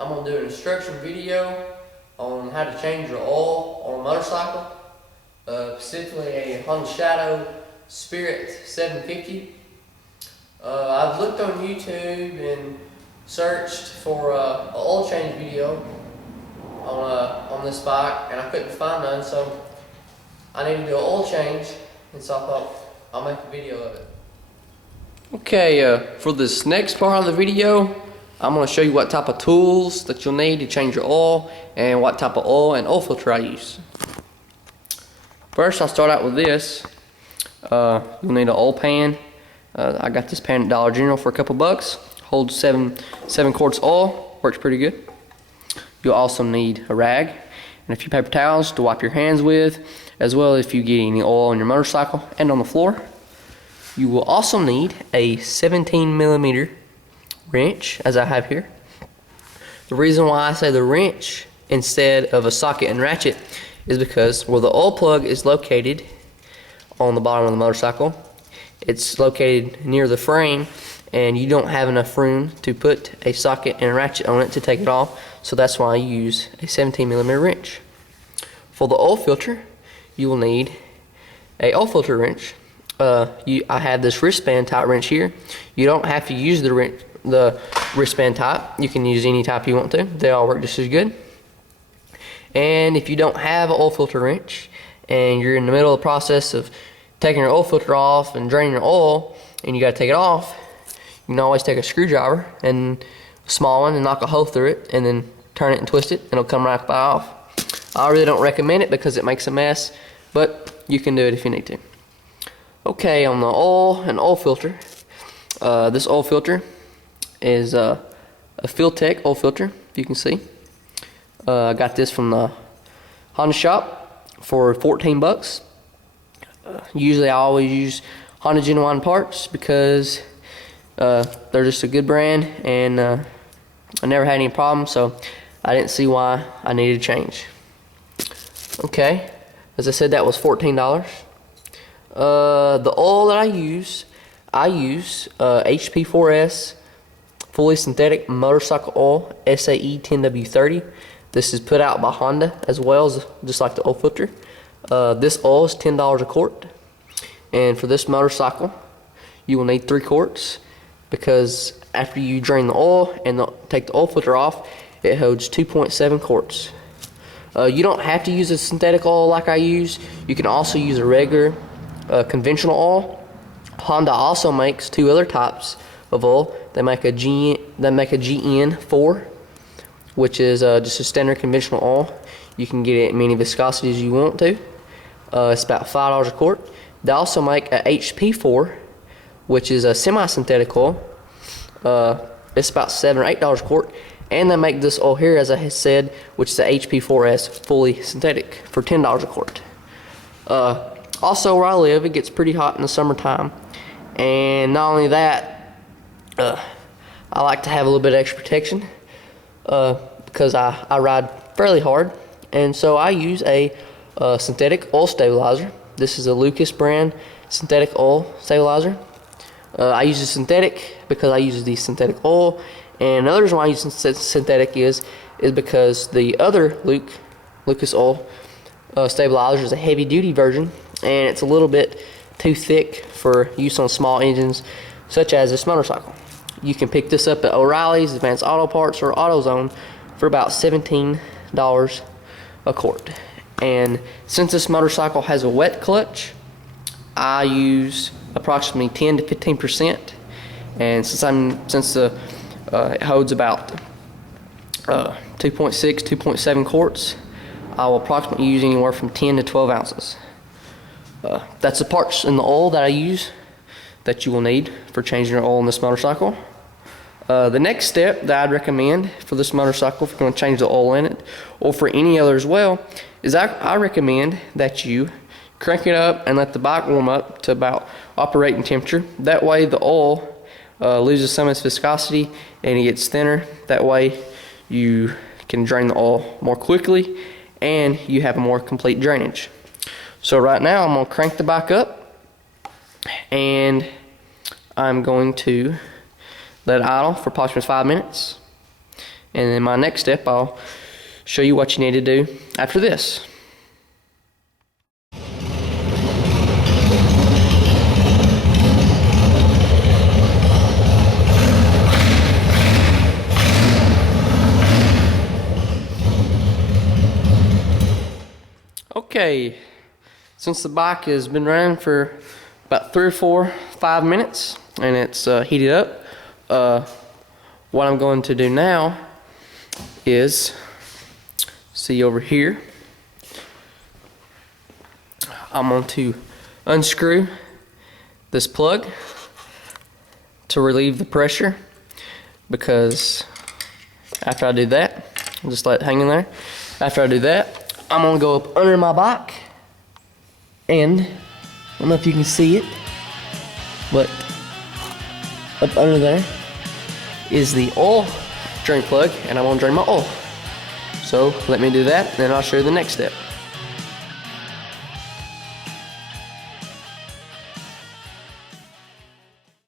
I'm going to do an instruction video on how to change your oil on a motorcycle, specifically a Honda Shadow Spirit 750. I've looked on YouTube and searched for an oil change video on this bike, and I couldn't find none, so I need to do an oil change, and so I thought I'll make a video of it. Okay, for this next part of the video, I'm going to show you what type of tools that you'll need to change your oil and what type of oil and oil filter I use. First, I'll start out with this. You'll need an oil pan. I got this pan at Dollar General for a couple bucks. Holds 7 quarts oil. Works pretty good. You'll also need a rag and a few paper towels to wipe your hands with, as well if you get any oil on your motorcycle and on the floor. You will also need a 17mm wrench, as I have here. The reason why I say the wrench instead of a socket and ratchet is because where the oil plug is located on the bottom of the motorcycle, it's located near the frame, and you don't have enough room to put a socket and a ratchet on it to take it off, so that's why I use a 17mm wrench. For the oil filter, you will need a oil filter wrench. I have this wristband type wrench here. You don't have to use the wristband type. You can use any type you want to. They all work just as good. And if you don't have an oil filter wrench and you're in the middle of the process of taking your oil filter off and draining your oil and you got to take it off, you can always take a screwdriver and a small one and knock a hole through it and then turn it and twist it and it'll come right off. I really don't recommend it because it makes a mess, but you can do it if you need to. Okay, on the oil and oil filter, this oil filter is a Field-Tech oil filter, if you can see. I got this from the Honda shop for 14 bucks. Usually I always use Honda genuine parts because they're just a good brand, and I never had any problems, so I didn't see why I needed to change. Okay, as I said, that was $14. The oil that I use HP4S fully synthetic motorcycle oil, SAE 10W30. This is put out by Honda as well, as just like the oil filter. This oil is $10 a quart, and for this motorcycle you will need 3 quarts, because after you drain the oil and take the oil filter off, it holds 2.7 quarts. You don't have to use a synthetic oil like I use. You can also use a regular conventional oil. Honda also makes 2 other types of oil. They make a GN4, which is just a standard conventional oil. You can get it many viscosities as you want to. It's about $5 a quart. They also make a HP4, which is a semi-synthetic oil. It's about $7 or $8 a quart. And they make this oil here, as I said, which is the HP4S fully synthetic, for $10 a quart. Also, where I live, it gets pretty hot in the summertime, and not only that, I like to have a little bit of extra protection because I ride fairly hard, and so I use a synthetic oil stabilizer. This is a Lucas brand synthetic oil stabilizer. I use the synthetic because I use the synthetic oil, and another reason why I use synthetic is because the other Lucas oil stabilizer is a heavy duty version, and it's a little bit too thick for use on small engines such as this motorcycle. You can pick this up at O'Reilly's, Advanced Auto Parts, or AutoZone for about $17 a quart. And since this motorcycle has a wet clutch, I use approximately 10 to 15%, and since it holds about 2.6, 2.7 quarts, I will approximately use anywhere from 10 to 12 ounces. That's the parts in the oil that I use that you will need for changing your oil in this motorcycle. The next step that I'd recommend for this motorcycle, if you're going to change the oil in it, or for any other as well, is I recommend that you crank it up and let the bike warm up to about operating temperature. That way the oil loses some of its viscosity and it gets thinner. That way you can drain the oil more quickly and you have a more complete drainage. So right now I'm going to crank the bike up and I'm going to let it idle for approximately 5 minutes. And in my next step, I'll show you what you need to do after this. Okay, since the bike has been running for about 3 or 4, 5 minutes and it's heated up, what I'm going to do now is, see over here, I'm going to unscrew this plug to relieve the pressure, because after I do that, I'll just let it hang in there. After I do that, I'm gonna go up under my bike, and I don't know if you can see it, but up under there is the oil drain plug, and I want to drain my oil. So let me do that, and then I'll show you the next step.